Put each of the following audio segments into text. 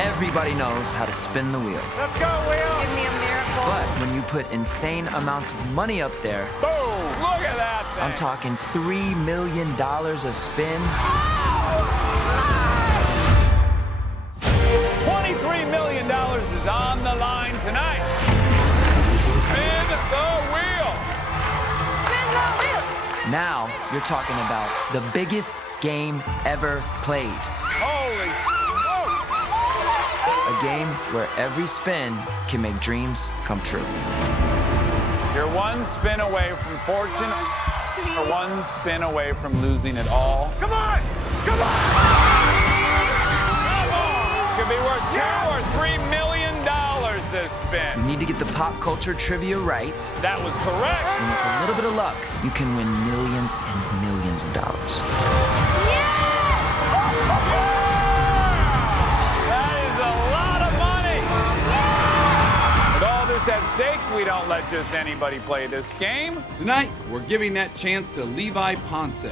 Everybody knows how to spin the wheel. Let's go, wheel! Give me a miracle. But when you put insane amounts of money up there, Boom! Look at that thing! I'm talking $3 million a spin. $23 million is on the line tonight. Spin the wheel! Spin the wheel. Now you're talking about the biggest game ever played. Holy smoke! A game where every spin can make dreams come true. You're one spin away from fortune, or one spin away from losing it all. Come on! Come on! Come on! This could be worth $2 or $3 million this spin. You need to get the pop culture trivia right. That was correct. And with a little bit of luck, you can win millions and millions of dollars. That is a lot of money. With all this at stake, we don't let just anybody play this game. Tonight, we're giving that chance to Levi Ponce,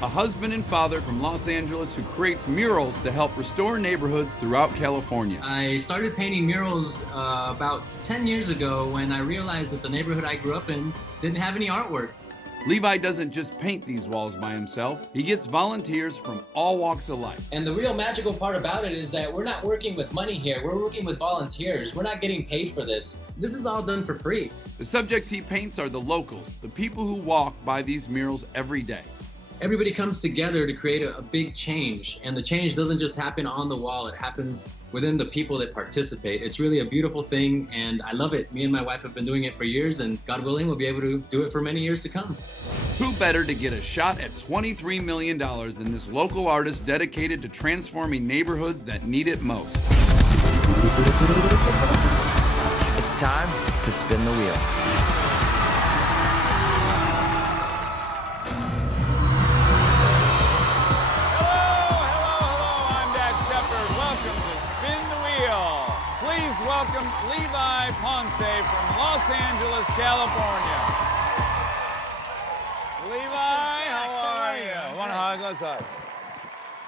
a husband and father from Los Angeles who creates murals to help restore neighborhoods throughout California. I started painting murals about 10 years ago when I realized that the neighborhood I grew up in didn't have any artwork. Levi doesn't just paint these walls by himself. He gets volunteers from all walks of life. And the real magical part about it is that we're not working with money here. We're working with volunteers. We're not getting paid for this. This is all done for free. The subjects he paints are the locals, the people who walk by these murals every day. Everybody comes together to create a big change, and the change doesn't just happen on the wall, it happens within the people that participate. It's really a beautiful thing, and I love it. Me and my wife have been doing it for years, and God willing, we'll be able to do it for many years to come. Who better to get a shot at $23 million than this local artist dedicated to transforming neighborhoods that need it most? It's time to spin the wheel. Welcome Levi Ponce from Los Angeles, California. Levi, how are you? Want a hug? Let's hug.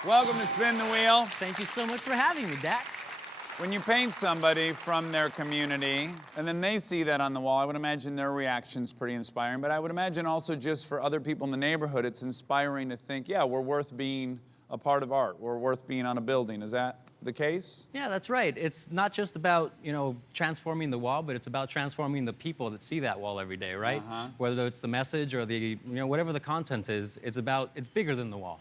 Welcome to Spin the Wheel. Thank you so much for having me, Dax. When you paint somebody from their community, and then they see that on the wall, I would imagine their reaction's pretty inspiring, but I would imagine also just for other people in the neighborhood, it's inspiring to think, yeah, we're worth being a part of art. We're worth being on a building. Is that the case? Yeah, that's right. It's not just about, transforming the wall, but it's about transforming the people that see that wall every day, right? Whether it's the message or the, whatever the content is, it's bigger than the wall.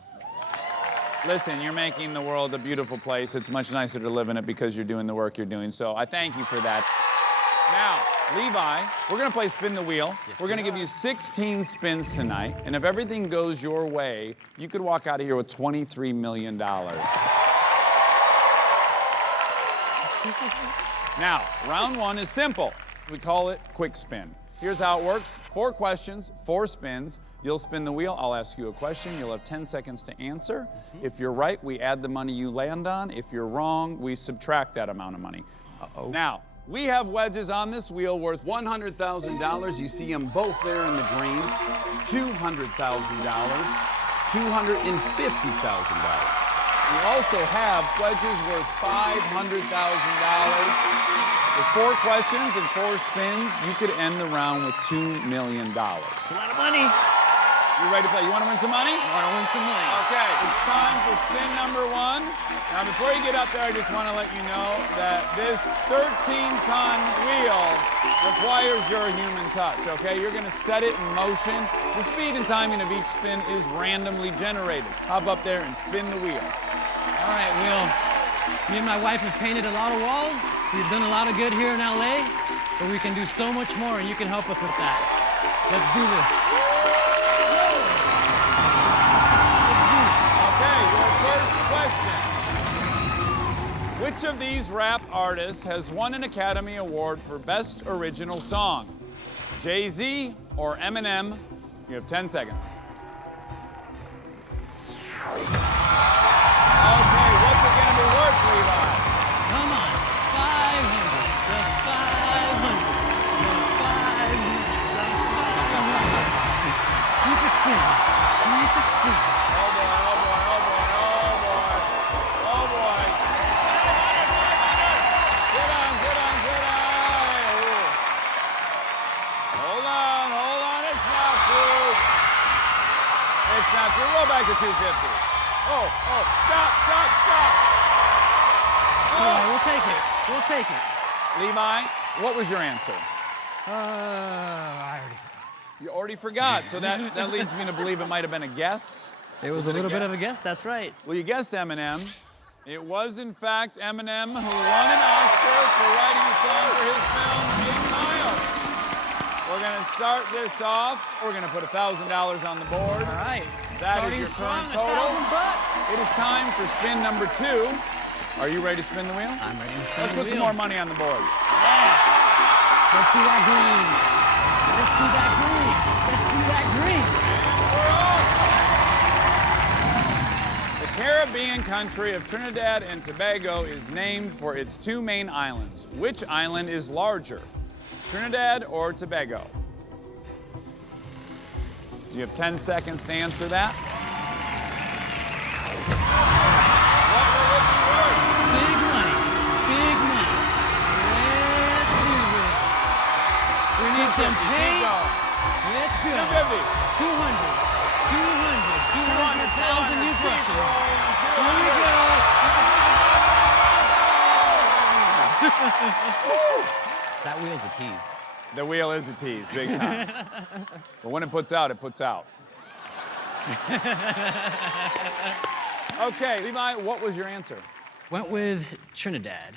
Listen, you're making the world a beautiful place. It's much nicer to live in it because you're doing the work you're doing. So I thank you for that. Now, Levi, we're gonna play Spin the Wheel. Yes, we're gonna give you 16 spins tonight. And if everything goes your way, you could walk out of here with $23 million. Now, round one is simple. We call it quick spin. Here's how it works. 4 questions, 4 spins. You'll spin the wheel, I'll ask you a question. You'll have 10 seconds to answer. If you're right, we add the money you land on. If you're wrong, we subtract that amount of money. Now, we have wedges on this wheel worth $100,000. You see them both there in the green. $200,000, $250,000. We also have pledges worth $500,000. With 4 questions and 4 spins, you could end the round with $2 million. It's a lot of money. You ready to play? You want to win some money? I want to win some money. Okay, it's time for spin number 1. Now, before you get up there, I just want to let you know that this 13-ton wheel requires your human touch, okay? You're going to set it in motion. The speed and timing of each spin is randomly generated. Hop up there and spin the wheel. All right, me and my wife have painted a lot of walls. We've done a lot of good here in LA, but we can do so much more, and you can help us with that. Let's do this. Okay, your first question. Which of these rap artists has won an Academy Award for Best Original Song? Jay-Z or Eminem? You have 10 seconds. Okay, what's it gonna be worth, Levi? Come on, 500, just 500, just 500, just 500. Keep it spinning, keep it spinning. Oh boy, oh boy, oh boy, oh boy, oh boy. 250. Oh, stop. All right, we'll take it. We'll take it. Levi, what was your answer? I already. You already forgot, so that leads me to believe it might have been a guess. It was a little bit of a guess, that's right. Well, you guessed Eminem. It was, in fact, Eminem who won an Oscar for writing a song for his film, 8 Mile. We're going to start this off. We're going to put $1,000 on the board. All right. That is your current total. $1,000. It is time for spin number 2. Are you ready to spin the wheel? I'm ready to spin Let's the put some wheel. more money on the board. Yeah. Let's see that green. Let's see that green. Let's see that green. We're off. The Caribbean country of Trinidad and Tobago is named for its 2 main islands. Which island is larger, Trinidad or Tobago? You have 10 seconds to answer that. What will it be worth? Big money. Big money. Let's do this. We need some paint. Let's go. 250. 200. 200,000 new brushes. Here we go. That wheel's a tease. The wheel is a tease, big time. But when it puts out, it puts out. Okay, Levi, what was your answer? Went with Trinidad.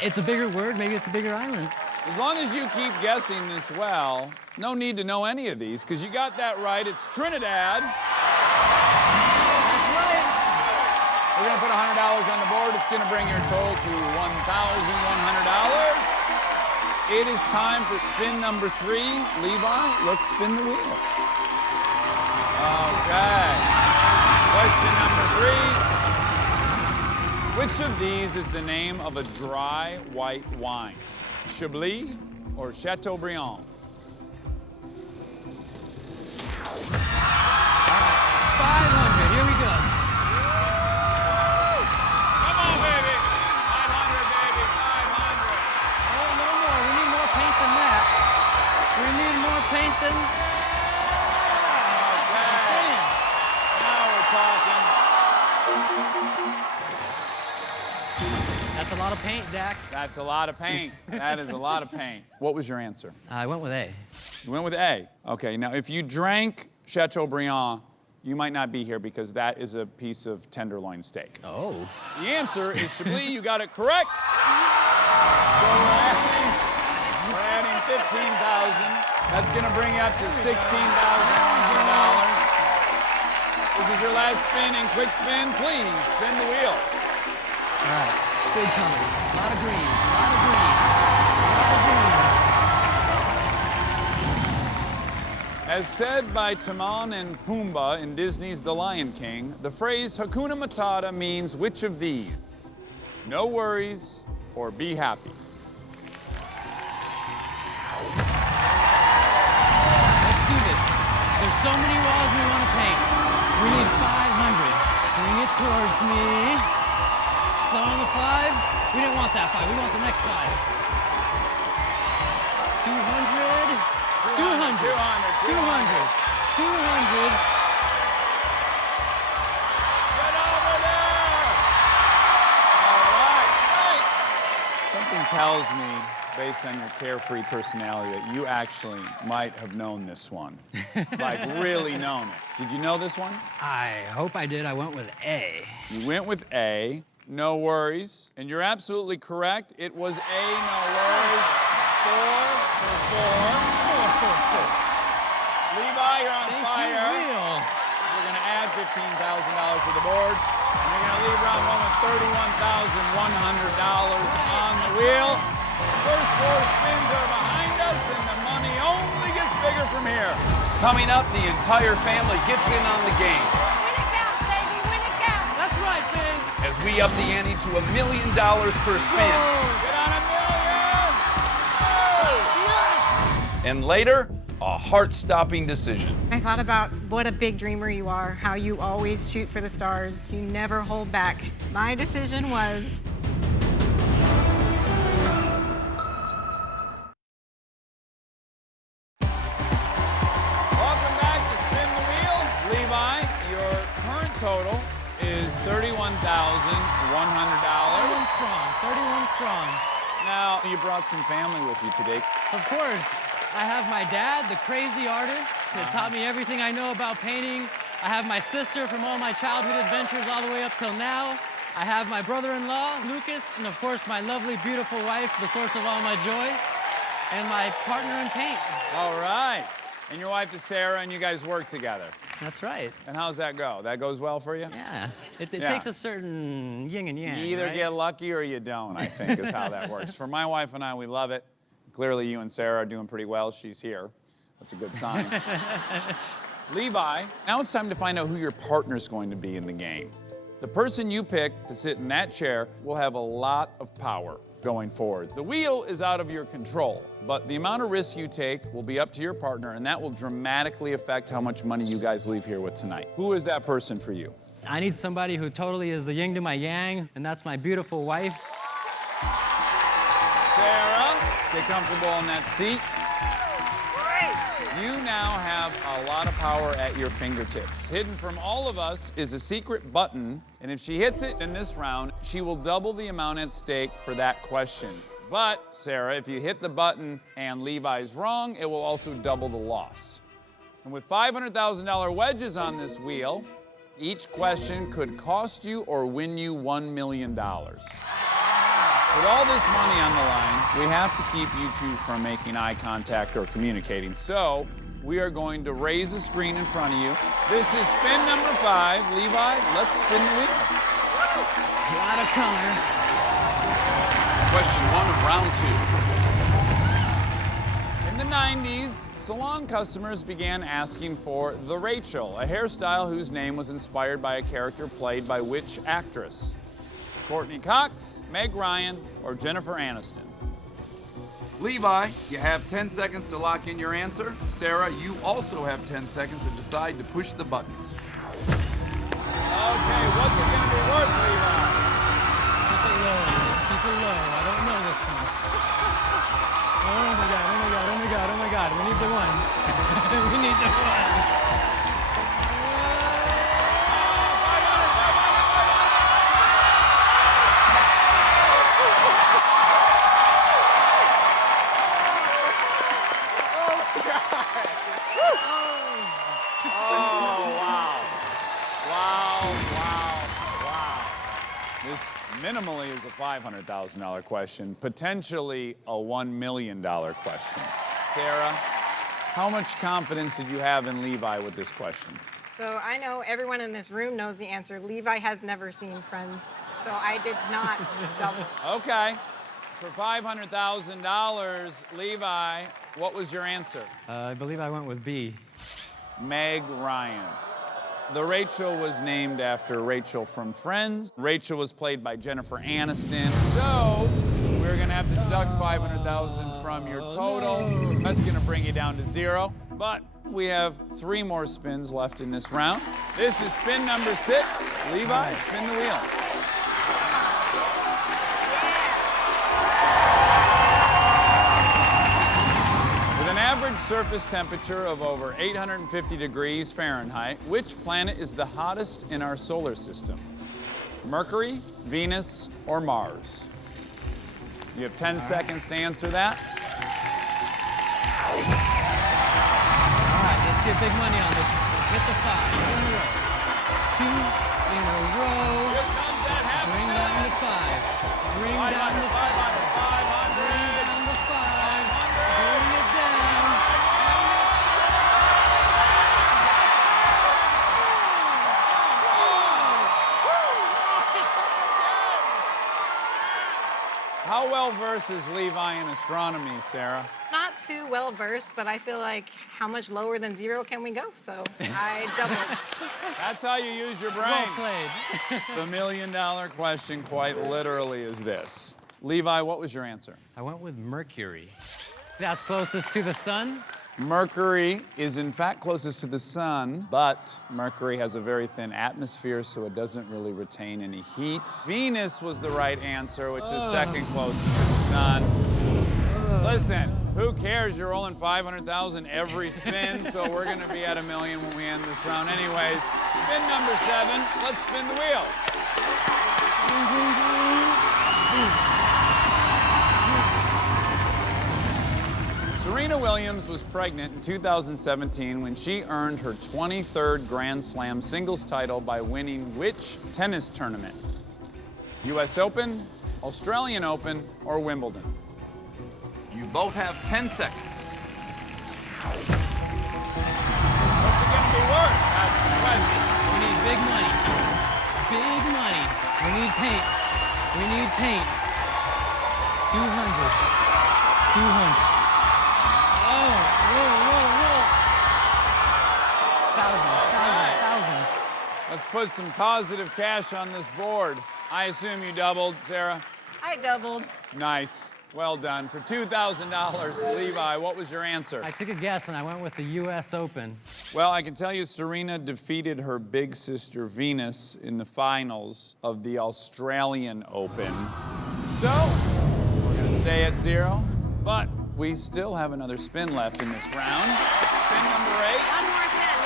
It's a bigger word, maybe it's a bigger island. As long as you keep guessing this well, no need to know any of these, because you got that right. It's Trinidad. That's right. We're going to put $100 on the board. It's going to bring your total to $1,100. It is time for spin number 3. Levi, let's spin the wheel. Okay. Question number 3. Which of these is the name of a dry white wine? Chablis or Chateaubriand? 500, here we go. Come on, baby. 500, baby. 500. Oh, no more. We need more paint than that. We need more paint than... Okay. Now we're talking. That's a lot of paint, Dax. That's a lot of paint. That is a lot of paint. What was your answer? I went with A. You went with A. Okay, now if you drank Chateaubriand, you might not be here because that is a piece of tenderloin steak. Oh. The answer is Chablis. You got it correct. So we're adding 15,000. That's going to bring you up to $16,100. This is your last spin and quick spin. Please spin the wheel. All right. Big colors. A lot of green. A lot of green. A lot of green. As said by Timon and Pumbaa in Disney's The Lion King, the phrase Hakuna Matata means which of these? No worries or be happy. Let's do this. There's so many walls we want to paint. We need 500. Bring it towards me. So on the 5. We didn't want that 5. We want the next 5. 200. 200. 200. 200. Get over there! All right. Something tells me, based on your carefree personality, that you actually might have known this one. Like, really known it. Did you know this one? I hope I did. I went with A. You went with A, no worries. And you're absolutely correct. It was A, no worries. 4 for 4. Levi, you're on fire. We're going to add $15,000 to the board. And you're going to leave round 1 with $31,100 on the wheel. First 4 spins are behind us, and the money only gets bigger from here. Coming up, the entire family gets in on the game Win it counts, baby. Win it counts. That's right, babe. as we up the ante to $1 million per spin. Get on $1 million! And later, a heart-stopping decision. I thought about what a big dreamer you are, how you always shoot for the stars, you never hold back. My decision was Welcome back to Spin the Wheel. Levi, 31 strong, 31 strong. Now, you brought some family with you today. Of course. I have my dad, the crazy artist, that taught me everything I know about painting. I have my sister from all my childhood adventures all the way up till now. I have my brother-in-law, Lucas, and of course my lovely, beautiful wife, the source of all my joy, and my partner in paint. All right. And your wife is Sarah, and you guys work together. That's right. And how's that go? That goes well for you? Yeah. It Yeah. takes a certain yin and yang. You either right? get lucky or you don't, I think, is how that works. For my wife and I, we love it. Clearly, you and Sarah are doing pretty well. She's here. That's a good sign. Levi, now it's time to find out who your partner's going to be in the game. The person you pick to sit in that chair will have a lot of power going forward. The wheel is out of your control, but the amount of risk you take will be up to your partner, and that will dramatically affect how much money you guys leave here with tonight. Who is that person for you? I need somebody who totally is the yin to my yang, and that's my beautiful wife. Sarah, stay comfortable in that seat. You now have a lot of power at your fingertips. Hidden from all of us is a secret button, and if she hits it in this round, she will double the amount at stake for that question. But, Sarah, if you hit the button and Levi's wrong, it will also double the loss. And with $500,000 wedges on this wheel, each question could cost you or win you $1 million. With all this money on the line, we have to keep you two from making eye contact or communicating. So we are going to raise the screen in front of you. This is spin number 5. Levi, let's spin the wheel. A lot of color. Question 1 of round 2. In the 90s, salon customers began asking for the Rachel, a hairstyle whose name was inspired by a character played by which actress? Courtney Cox, Meg Ryan, or Jennifer Aniston? Levi, you have 10 seconds to lock in your answer. Sarah, you also have 10 seconds to decide to push the button. Okay, what's it gonna be worth, Levi? Keep it low. Keep it low. I don't know this one. Oh my God, oh my God, oh my God, oh my God. We need the one. We need the one. Minimally is a $500,000 question, potentially a $1 million question. Sarah, how much confidence did you have in Levi with this question? So I know everyone in this room knows the answer. Levi has never seen Friends, so I did not double. Okay. For $500,000, Levi, what was your answer? I believe I went with B. Meg Ryan. The Rachel was named after Rachel from Friends. Rachel was played by Jennifer Aniston. So we're gonna have to deduct $500,000 from your total. No. That's gonna bring you down to 0. But we have 3 more spins left in this round. This is spin number 6. Levi, spin the wheel. Average surface temperature of over 850 degrees Fahrenheit, which planet is the hottest in our solar system? Mercury, Venus, or Mars? You have 10 seconds to answer that. All right, let's get big money on this. Hit the 5 in a row. 2 in a row. Here comes that half. Bring down the 5. Bring down the 5. Bring down the 5. Bring it down. How well versed is Levi in astronomy, Sarah? Not too well versed, but I feel like how much lower than 0 can we go? So I doubled. That's how you use your brain. Well played. The $1 million question, quite literally, is this. Levi, what was your answer? I went with Mercury. That's closest to the sun. Mercury is in fact closest to the sun, but Mercury has a very thin atmosphere, so it doesn't really retain any heat. Venus was the right answer, which is second closest to the sun. Listen, who cares? You're rolling $500,000 every spin, so we're gonna be at $1 million when we end this round anyways. Spin number 7, let's spin the wheel. Williams was pregnant in 2017 when she earned her 23rd Grand Slam singles title by winning which tennis tournament? US Open, Australian Open, or Wimbledon? You both have 10 seconds. What's it gonna be worth? That's the question. We need big money. Big money. We need paint. We need paint. 200. 200. Oh, whoa. 1,000. Let's put some positive cash on this board. I assume you doubled, Sarah? I doubled. Nice. Well done. For $2,000, Levi, what was your answer? I took a guess and I went with the US Open. Well, I can tell you Serena defeated her big sister Venus in the finals of the Australian Open. So, we're gonna stay at 0, but we still have another spin left in this round. Spin number 8. One more spin.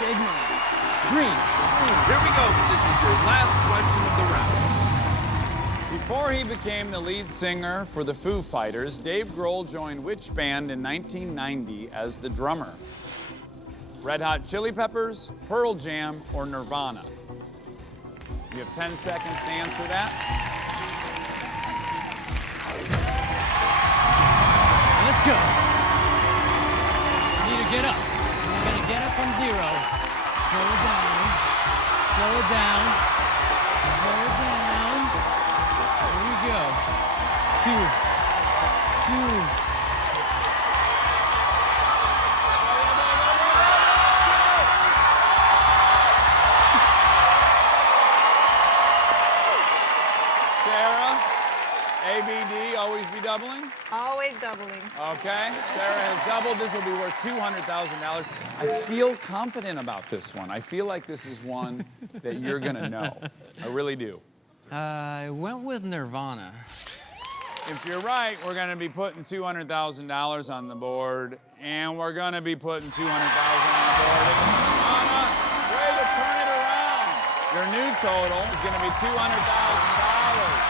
Big money. Green. Here we go. This is your last question of the round. Before he became the lead singer for the Foo Fighters, Dave Grohl joined which band in 1990 as the drummer? Red Hot Chili Peppers, Pearl Jam, or Nirvana? You have 10 seconds to answer that. Let's go. We need to get up. We're gonna get up from 0. Slow it down. Slow it down. Slow it down. Here we go. 2. Sarah, ABD, always be doubling? Always doubling. Okay, Sarah has doubled. This will be worth $200,000. I feel confident about this one. I feel like this is one that you're gonna know. I really do. I went with Nirvana. If you're right, we're gonna be putting $200,000 on the board, and we're gonna be putting $200,000 on the board. Nirvana, way to turn it around. Your new total is gonna be $200,000.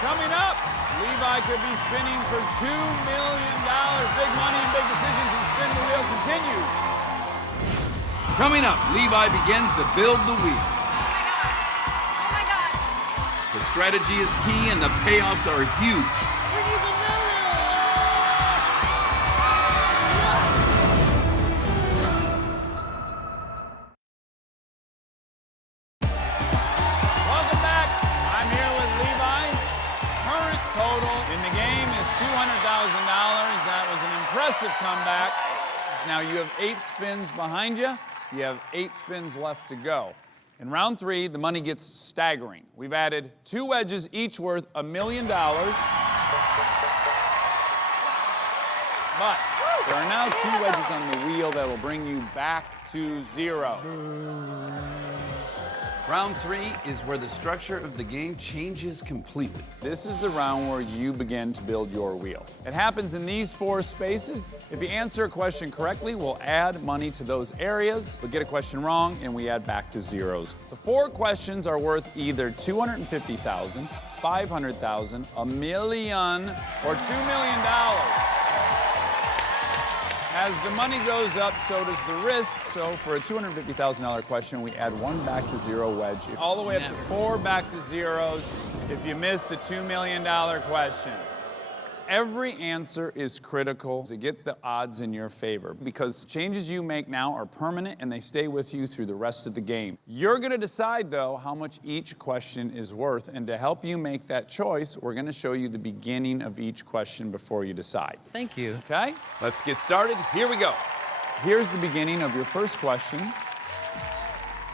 Coming up, Levi could be spinning for $2 million. Big money and big decisions, and Spin the Wheel continues. Coming up, Levi begins to build the wheel. Oh my God. The strategy is key and the payoffs are huge. Welcome back. I'm here with Levi. Current total in the game is $200,000. That was an impressive comeback. Now you have 8 spins behind you. You have 8 spins left to go. In round 3, the money gets staggering. We've added 2 wedges, each worth $1 million. But there are now 2 wedges on the wheel that will bring you back to 0. Round 3 is where the structure of the game changes completely. This is the round where you begin to build your wheel. It happens in these 4 spaces. If you answer a question correctly, we'll add money to those areas. We'll get a question wrong, and we add back to zeros. The 4 questions are worth either $250,000, $500,000, $1 million, or $2 million. As the money goes up, so does the risk. So for a $250,000 question, we add 1 back to 0 wedge, all the way up to 4 back to zeros if you miss the $2 million question. Every answer is critical to get the odds in your favor because changes you make now are permanent and they stay with you through the rest of the game. You're gonna decide though how much each question is worth, and to help you make that choice, we're gonna show you the beginning of each question before you decide. Thank you. Okay, let's get started. Here we go. Here's the beginning of your first question.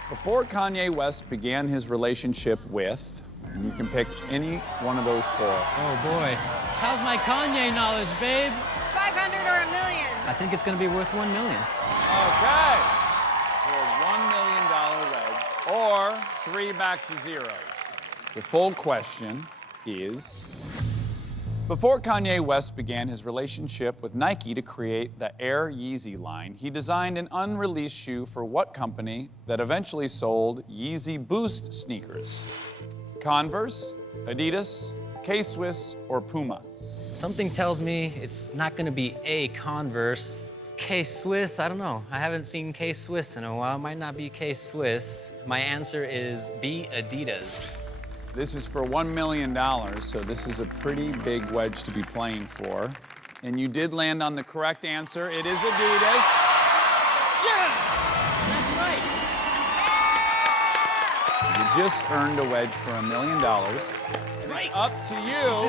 Before Kanye West began his relationship with, and you can pick any one of those 4. Oh boy. How's my Kanye knowledge, babe? 500 or $1 million. I think it's gonna be worth $1 million. Okay. For $1 million wedge, or 3 back to zeros. The full question is, before Kanye West began his relationship with Nike to create the Air Yeezy line, he designed an unreleased shoe for what company that eventually sold Yeezy Boost sneakers? Converse, Adidas, K-Swiss, or Puma? Something tells me it's not gonna be A, Converse. K-Swiss, I don't know. I haven't seen K-Swiss in a while. Might not be K-Swiss. My answer is B, Adidas. This is for $1 million, so this is a pretty big wedge to be playing for. And you did land on the correct answer. It is Adidas. Yeah! That's right. You just earned a wedge for $1 million. And it's up to you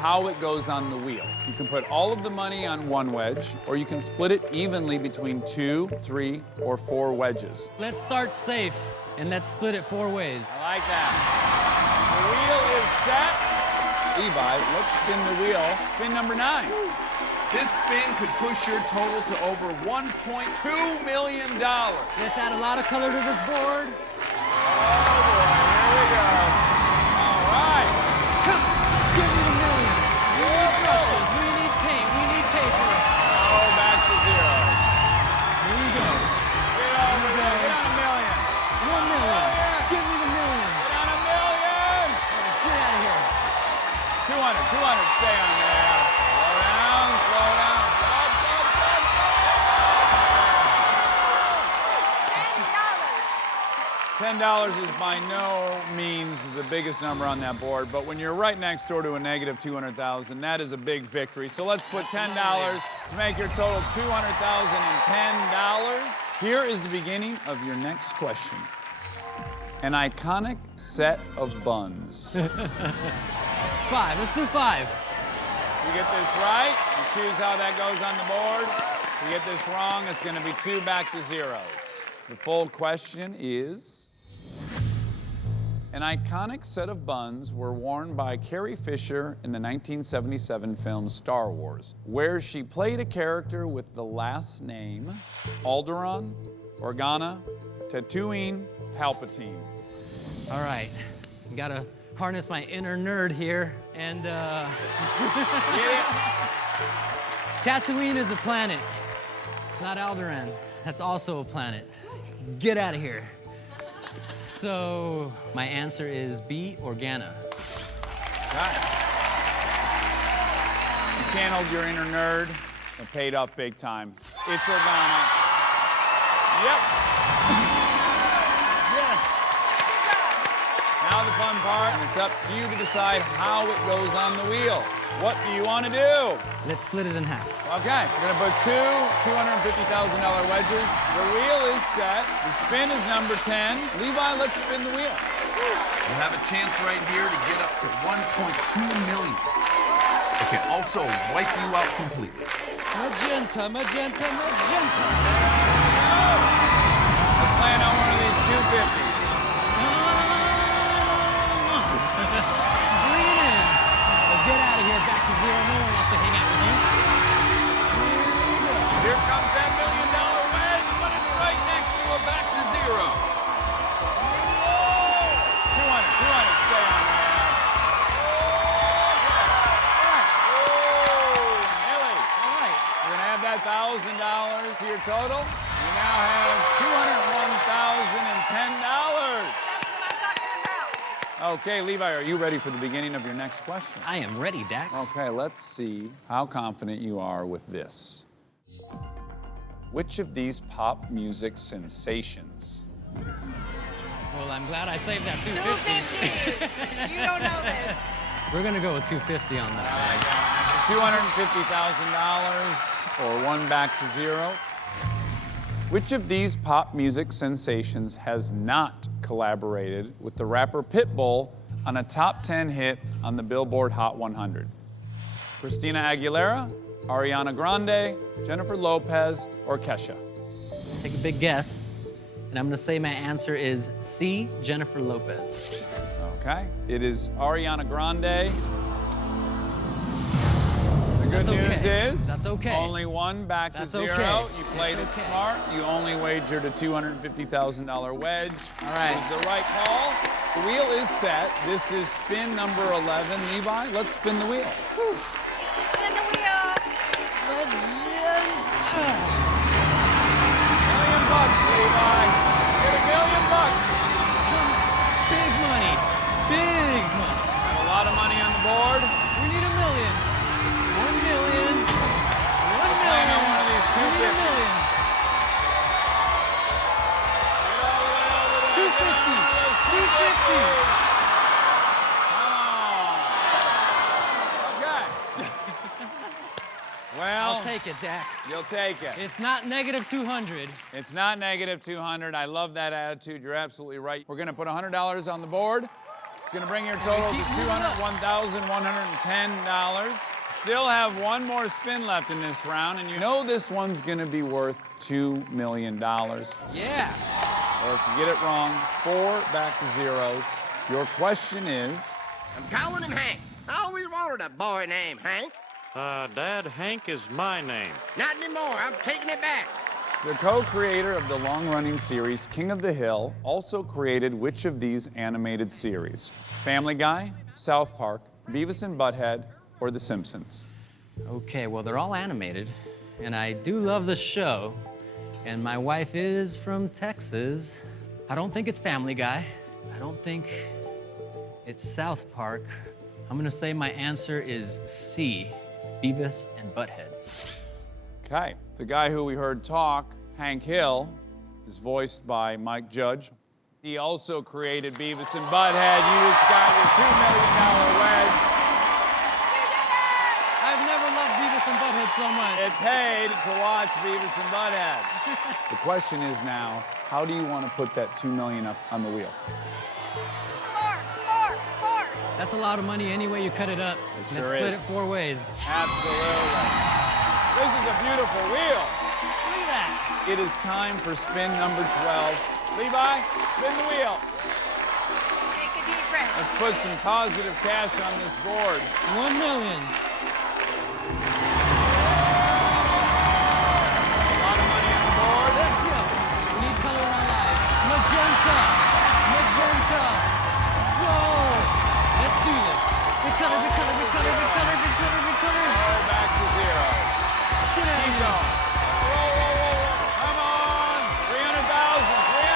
how it goes on the wheel. You can put all of the money on one wedge, or you can split it evenly between 2, 3, or 4 wedges. Let's start safe, and let's split it 4 ways. I like that. The wheel is set. Levi, let's spin the wheel. Spin number 9. This spin could push your total to over $1.2 million. Let's add a lot of color to this board. Oh boy, here we go. All right. Come, give me the million. We need brushes, we need paint, we need paper. Oh, back to 0. Here we go. Get over there. Get on $1 million. 1 million. Give me the million. Get on $1 million. Get out of here. 200. Stay on there. Slow down. Stop. $10 is by no means the biggest number on that board, but when you're right next door to a negative 200,000, that is a big victory. So let's put $10 to make your total $200,010. Here is the beginning of your next question. An iconic set of buns. 5, let's do 5. You get this right, you choose how that goes on the board. If you get this wrong, it's going to be 2 back to 0s. The full question is, an iconic set of buns were worn by Carrie Fisher in the 1977 film Star Wars, where she played a character with the last name Alderaan, Organa, Tatooine, Palpatine. All right, gotta harness my inner nerd here, and Tatooine is a planet. It's not Alderaan. That's also a planet. Get out of here. So my answer is B, Organa. Got it. You channeled your inner nerd. It paid off big time. It's Organa. Yep. Yes. Now the fun part, and it's up to you to decide how it goes on the wheel. What do you want to do? Let's split it in half. Okay, we're gonna put 2 $250,000 wedges. The wheel is set. The spin is number 10. Levi, let's spin the wheel. You have a chance right here to get up to $1.2 million. It can also wipe you out completely. Magenta, magenta, magenta. Let's land on one of these 250s. Bring it in. Well, get out of here, back to 0. No one wants to hang out with you. Here comes that $1 million wedge, but it's right next to a back to 0. 200, stay on there. Nelly. All right. You're gonna add that $1,000 to your total. You now have $201,010. Okay, Levi, are you ready for the beginning of your next question? I am ready, Dax. Okay, let's see how confident you are with this. Which of these pop music sensations? Well, I'm glad I saved that 250. 250. You don't know this. We're gonna go with 250 on this one. $250,000 or 1 back to 0. Which of these pop music sensations has not collaborated with the rapper Pitbull on a top 10 hit on the Billboard Hot 100? Christina Aguilera, Ariana Grande, Jennifer Lopez, or Kesha? Take a big guess, and I'm gonna say my answer is C, Jennifer Lopez. Okay, it is Ariana Grande. The good That's news okay. is That's okay. only 1 back to That's 0. okay. You played That's it okay. smart. You only wagered a $250,000 wedge. All right. It was the right call. The wheel is set. This is spin number 11. Levi, let's spin the wheel. Spin the wheel. $1,000,000, Levi. Get $1,000,000. Big money, big money. Got a lot of money on the board. We need $1 million. it, Dax. You'll take it. It's not negative 200. It's not negative 200. I love that attitude. You're absolutely right. We're going to put $100 on the board. It's going to bring your total to $201,110. Still have one more spin left in this round, and you know this one's going to be worth $2 million. Yeah. Or if you get it wrong, 4 back to zeros. Your question is... I'm calling him Hank. I always wanted a boy named Hank. Dad, Hank is my name. Not anymore. I'm taking it back. The co-creator of the long-running series King of the Hill also created which of these animated series? Family Guy, South Park, Beavis and Butthead, or The Simpsons? Okay, well, they're all animated, and I do love the show, and my wife is from Texas. I don't think it's Family Guy. I don't think it's South Park. I'm gonna say my answer is C, Beavis and Butthead. Okay, the guy who we heard talk, Hank Hill, is voiced by Mike Judge. He also created Beavis and Butthead. You just got your $2 million wedge. I've never loved Beavis and Butthead so much. It paid to watch Beavis and Butthead. The question is now, how do you want to put that $2 million up on the wheel? Four. That's a lot of money any way you cut it up. It Let's sure split is. it 4 ways. Absolutely. This is a beautiful wheel. Look at that. It is time for spin number 12. Levi, spin the wheel. Take a deep breath. Let's put some positive cash on this board. 1 million. A lot of money on the board. Let's go. We need color in our lives. Magenta. Magenta. Whoa. Let's do this. Big color, big color, big color, big color, big color, big color. Oh, back to zero. Get out of Keep here. going. Roll. Come on. 300,000. 300,000.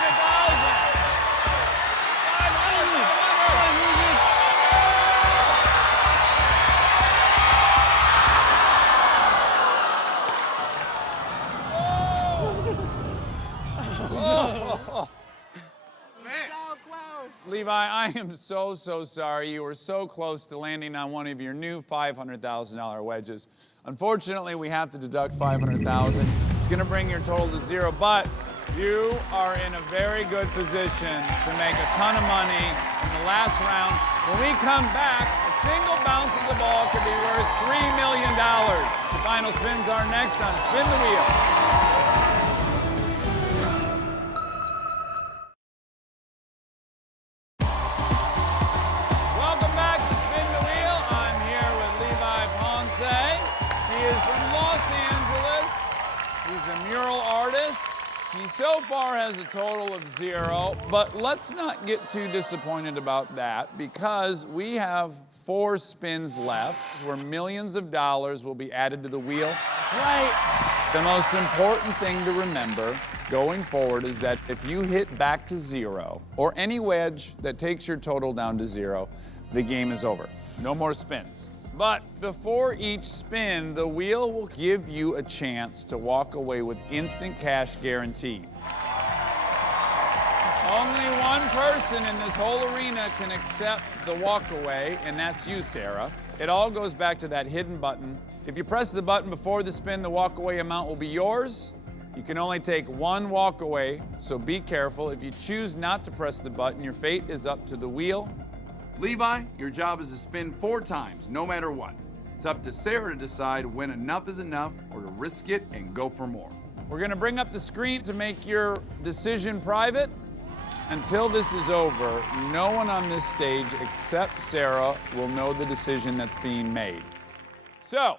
500. Levi, I am so sorry. You were so close to landing on one of your new $500,000 wedges. Unfortunately, we have to deduct $500,000. It's going to bring your total to zero, but you are in a very good position to make a ton of money in the last round. When we come back, a single bounce of the ball could be worth $3 million. The final spins are next on Spin the Wheel. Welcome back to Spin the Wheel. I'm here with Levi Ponce. He is from Los Angeles. He's a mural artist. He so far has a total of 0, but let's not get too disappointed about that because we have 4 spins left where millions of dollars will be added to the wheel. That's right. The most important thing to remember going forward is that if you hit back to 0 or any wedge that takes your total down to 0, the game is over. No more spins. But before each spin, the wheel will give you a chance to walk away with instant cash guaranteed. Only one person in this whole arena can accept the walkaway, and that's you, Sarah. It all goes back to that hidden button. If you press the button before the spin, the walkaway amount will be yours. You can only take one walkaway, so be careful. If you choose not to press the button, your fate is up to the wheel. Levi, your job is to spin 4 times, no matter what. It's up to Sarah to decide when enough is enough or to risk it and go for more. We're gonna bring up the screen to make your decision private. Until this is over, no one on this stage except Sarah will know the decision that's being made. So,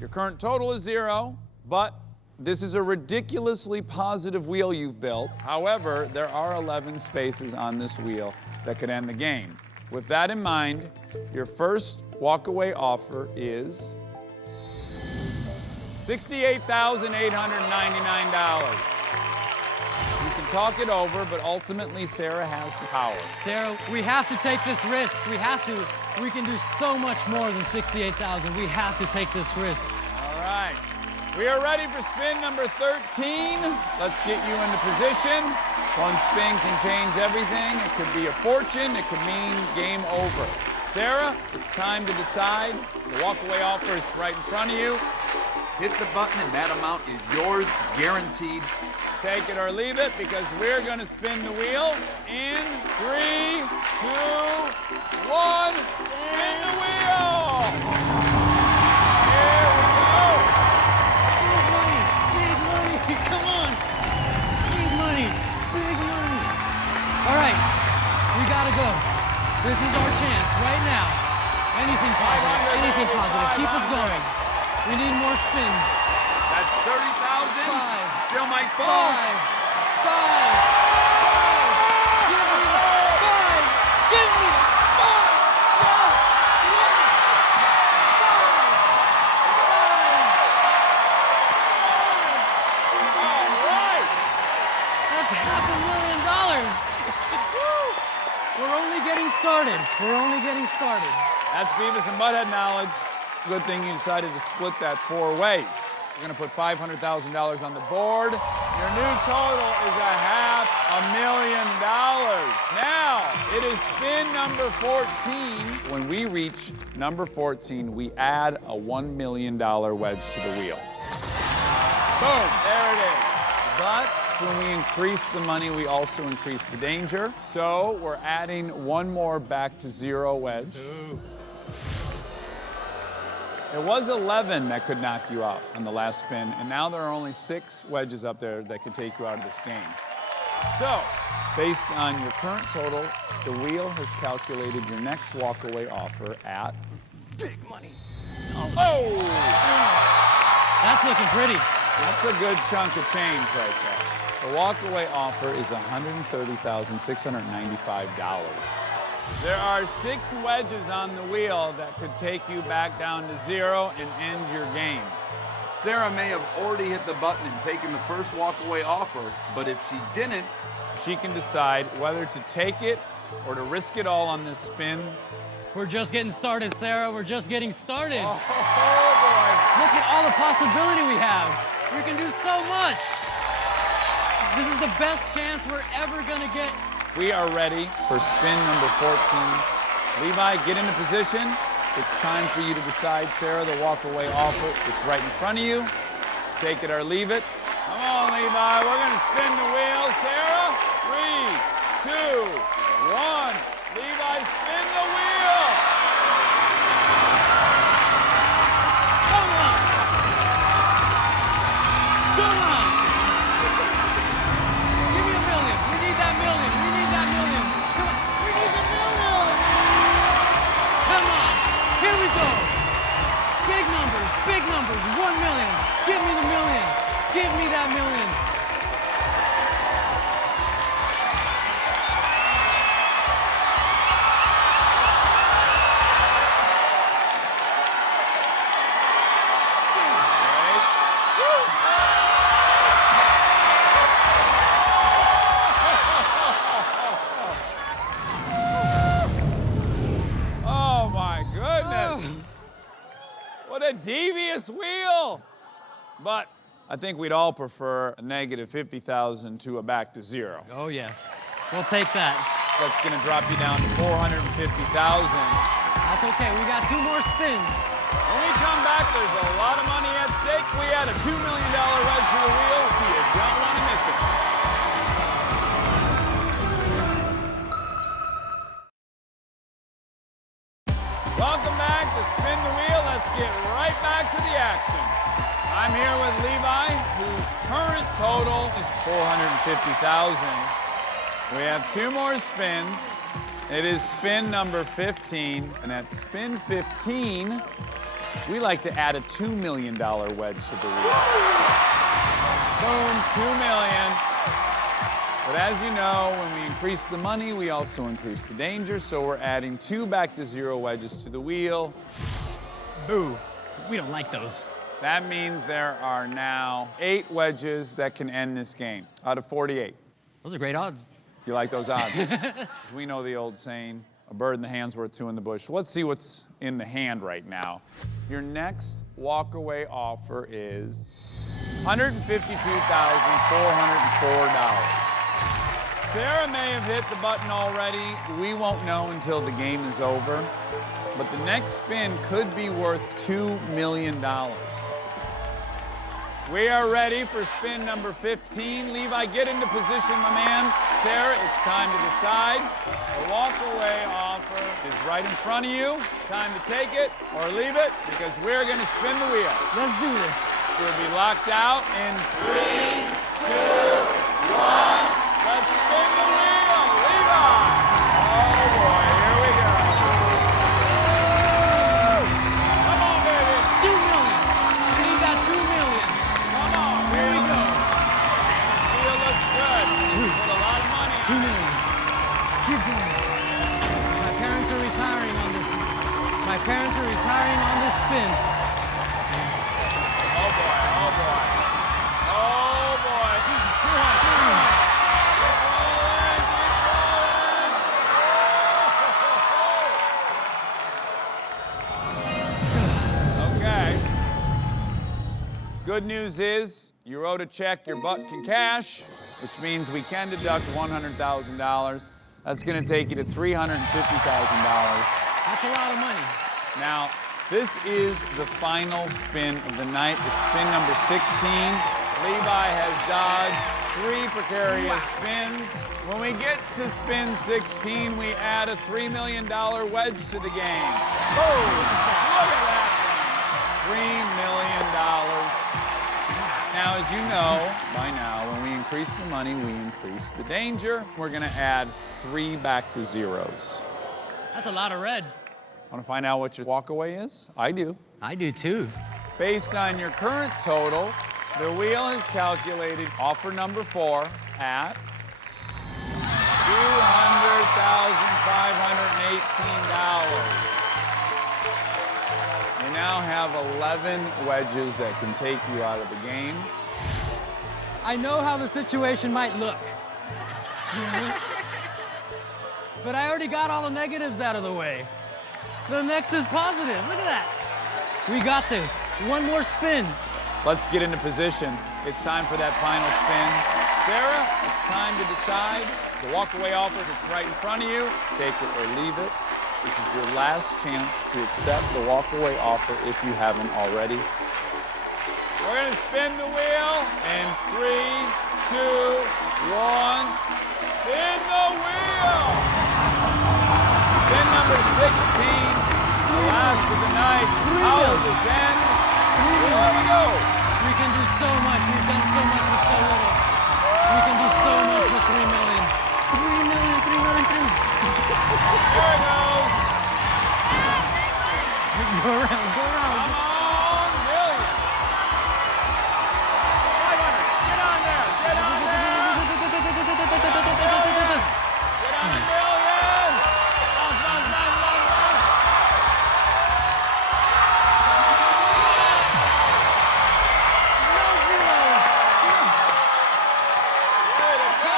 your current total is 0, but this is a ridiculously positive wheel you've built. However, there are 11 spaces on this wheel that could end the game. With that in mind, your first walkaway offer is $68,899. You can talk it over, but ultimately Sarah has the power. Sarah, we have to take this risk. We can do so much more than 68,000. We have to take this risk. All right. We are ready for spin number 13. Let's get you into position. One spin can change everything. It could be a fortune. It could mean game over. Sarah, it's time to decide. The walkaway offer is right in front of you. Hit the button and that amount is yours, guaranteed. Take it or leave it, because we're going to spin the wheel in 3, 2, 1. Spin the wheel! Here we go! Big money! Big money! Come on! Big money! Big money! All right, we gotta go. This is our chance right now. Anything positive, anything positive. Keep us going. We need more spins. That's 30,000. 5. Still might fall. 5. 5. Give me the 5. Give me the 5. Just one. 5. All right! That's $500,000. We're only getting started. We're only getting started. That's Beavis and Butthead knowledge. Good thing you decided to split that 4 ways. We're gonna put $500,000 on the board. Your new total is $500,000. Now, it is spin number 14. When we reach number 14, we add a $1 million wedge to the wheel. Boom, there it is. But when we increase the money, we also increase the danger. So we're adding one more back to zero wedge. Ooh. It was 11 that could knock you out on the last spin, and now there are only 6 wedges up there that could take you out of this game. So, based on your current total, the wheel has calculated your next walkaway offer at Big money. Oh! That's looking pretty. That's a good chunk of change right there. The walkaway offer is $130,695. There are 6 wedges on the wheel that could take you back down to 0 and end your game. Sarah may have already hit the button and taken the first walkaway offer, but if she didn't, she can decide whether to take it or to risk it all on this spin. We're just getting started, Sarah. We're just getting started. Oh, boy. Look at all the possibility we have. We can do so much. This is the best chance we're ever gonna get. We are ready for spin number 14. Levi, get into position. It's time for you to decide, Sarah. The walkaway offer is right in front of you. Take it or leave it. Come on, Levi. We're going to spin the wheel. Sarah, 3, 2, 1. Levi, spin the wheel. Come on. Come on. Give me $1 million. We need that $1 million. We need that $1 million. Come on. We need the $1 million. Come on. Here we go. Big numbers. Big numbers. $1 million. Give me the $1 million. Give me that $1 million. Oh, my goodness. What a devious wheel. But I think we'd all prefer a negative 50,000 to a back to 0. Oh, yes. We'll take that. That's going to drop you down to 450,000. That's okay. We got 2 more spins. When we come back, there's a lot of money at stake. We add a $2 million wedge to the wheel. You don't want to miss it. Welcome back to Spin the Wheel. Let's get right back to the action. I'm here with Levi, whose current total is 450,000. We have 2 more spins. It is spin number 15, and at spin 15, we like to add a $2 million wedge to the wheel. Boom, $2 million. But as you know, when we increase the money, we also increase the danger, so we're adding 2 back to 0 wedges to the wheel. Boo. We don't like those. That means there are now 8 wedges that can end this game out of 48. Those are great odds. You like those odds? We know the old saying, a bird in the hand's worth 2 in the bush. Let's see what's in the hand right now. Your next walkaway offer is $152,404. Sarah may have hit the button already. We won't know until the game is over. But the next spin could be worth $2 million. We are ready for spin number 15. Levi, get into position, my man. Sarah, it's time to decide. The walk-away offer is right in front of you. Time to take it or leave it because we're going to spin the wheel. Let's do this. We'll be locked out in 3, 2, 1. Let's spin the wheel. Levi. Oh, boy. Here we go. Come on, baby. 2 million. We got 2 million. Come on. Here we go. Wheel looks good. Put a lot of money 2 on it. million. Keep going. My parents are retiring on this. My parents are retiring on this spin. Oh, boy. Oh, boy. Oh, boy. Come on, come on. Okay. Good news is you wrote a check your butt can cash, which means we can deduct $100,000. That's going to take you to $350,000. That's a lot of money. Now, this is the final spin of the night. It's spin number 16. Levi has dodged 3 precarious spins. When we get to spin 16, we add a $3 million wedge to the game. Boom! Look at that thing. $3 million. Now, as you know by now, when we increase the money, we increase the danger. We're going to add 3 back to zeros. That's a lot of red. Want to find out what your walkaway is? I do. I do too. Based on your current total, the wheel has calculated offer number 4 at $200,518. You now have 11 wedges that can take you out of the game. I know how the situation might look. But I already got all the negatives out of the way. The next is positive. Look at that. We got this. One more spin. Let's get into position. It's time for that final spin. Sarah, it's time to decide. The walkaway offers, it's right in front of you. Take it or leave it. This is your last chance to accept the walkaway offer if you haven't already. We're gonna spin the wheel in 3, 2, 1. Spin the wheel! Spin number 16, the last of the night. How does this end? Here we go. We can do so much. We've done so much with so little. We can do so much with 3 million. 3 million, 3 million, 3 million. There it goes. Go around, go around. Come on, million. 500. Get on there. Get on there. Get on a million. Bounce, bounce, bounce, bounce, bounce. No zeros. Way to go.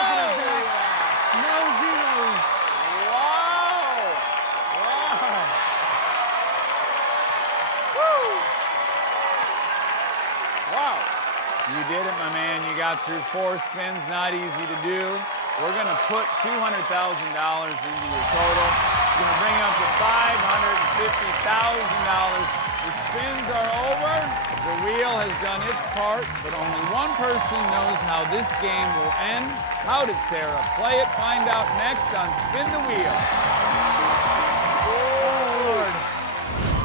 No zeros. Wow. Wow. Woo. Wow. You did it, my man. You got through 4 spins. Not easy to do. We're going to put $200,000 into your total. It's going to bring up to $550,000. The spins are over. The wheel has done its part, but only one person knows how this game will end. How did Sarah play it? Find out next on Spin the Wheel. Oh, Lord.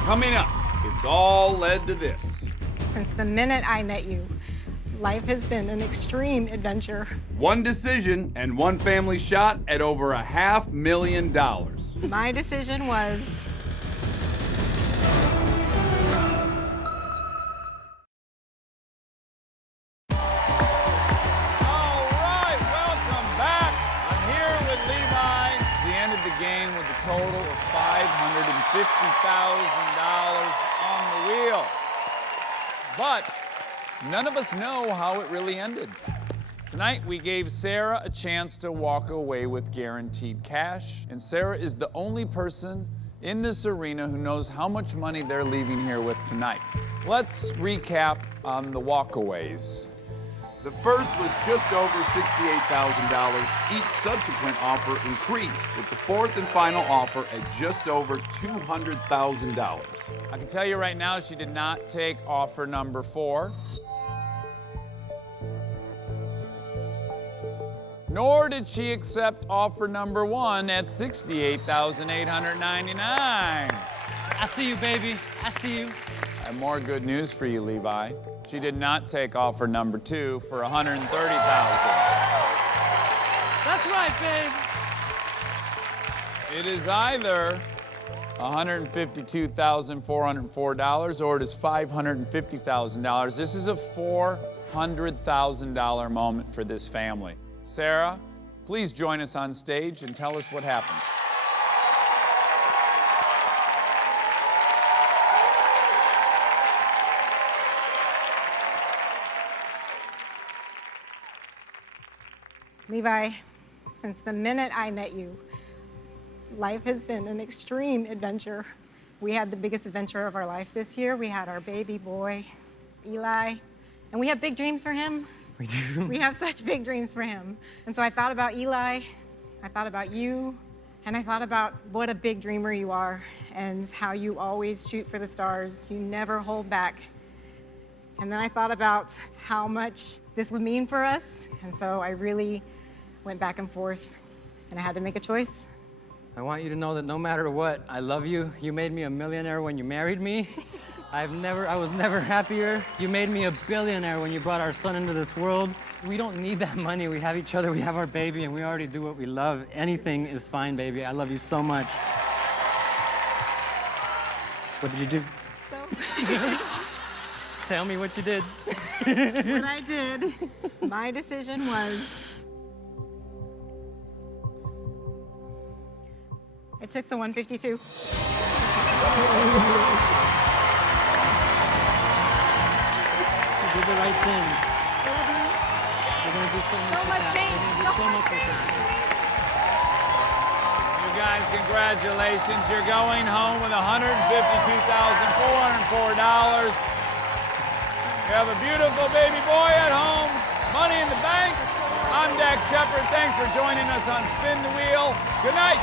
Coming up, it's all led to this. Since the minute I met you, life has been an extreme adventure. One decision and one family shot at over $500,000. My decision was All right, welcome back. I'm here with Levi. We ended the game with a total of $550,000 on the wheel. But none of us know how it really ended. Tonight, we gave Sarah a chance to walk away with guaranteed cash, and Sarah is the only person in this arena who knows how much money they're leaving here with tonight. Let's recap on the walkaways. The first was just over $68,000. Each subsequent offer increased, with the fourth and final offer at just over $200,000. I can tell you right now, she did not take offer number 4. nor did she accept offer number 1 at $68,899. I see you, baby. I see you. I have more good news for you, Levi. She did not take offer number 2 for $130,000. That's right, babe. It is either $152,404 or it is $550,000. This is a $400,000 moment for this family. Sarah, please join us on stage and tell us what happened. Levi, since the minute I met you, life has been an extreme adventure. We had the biggest adventure of our life this year. We had our baby boy, Eli, and we have big dreams for him. We do. We have such big dreams for him. And so I thought about Eli, I thought about you, and I thought about what a big dreamer you are and how you always shoot for the stars. You never hold back. And then I thought about how much this would mean for us. And so I really went back and forth, and I had to make a choice. I want you to know that no matter what, I love you. You made me a millionaire when you married me. I was never happier. You made me a billionaire when you brought our son into this world. We don't need that money. We have each other, we have our baby, and we already do what we love. Anything is fine, baby. I love you so much. What did you do? So, Tell me what you did. what I did, my decision was, I took the 152. You did the right thing. We're gonna do so much with that. pain. We're gonna do so much with that. You guys, congratulations. You're going home with $152,404. You have a beautiful baby boy at home, money in the bank. I'm Dak Shepard. Thanks for joining us on Spin the Wheel. Good night.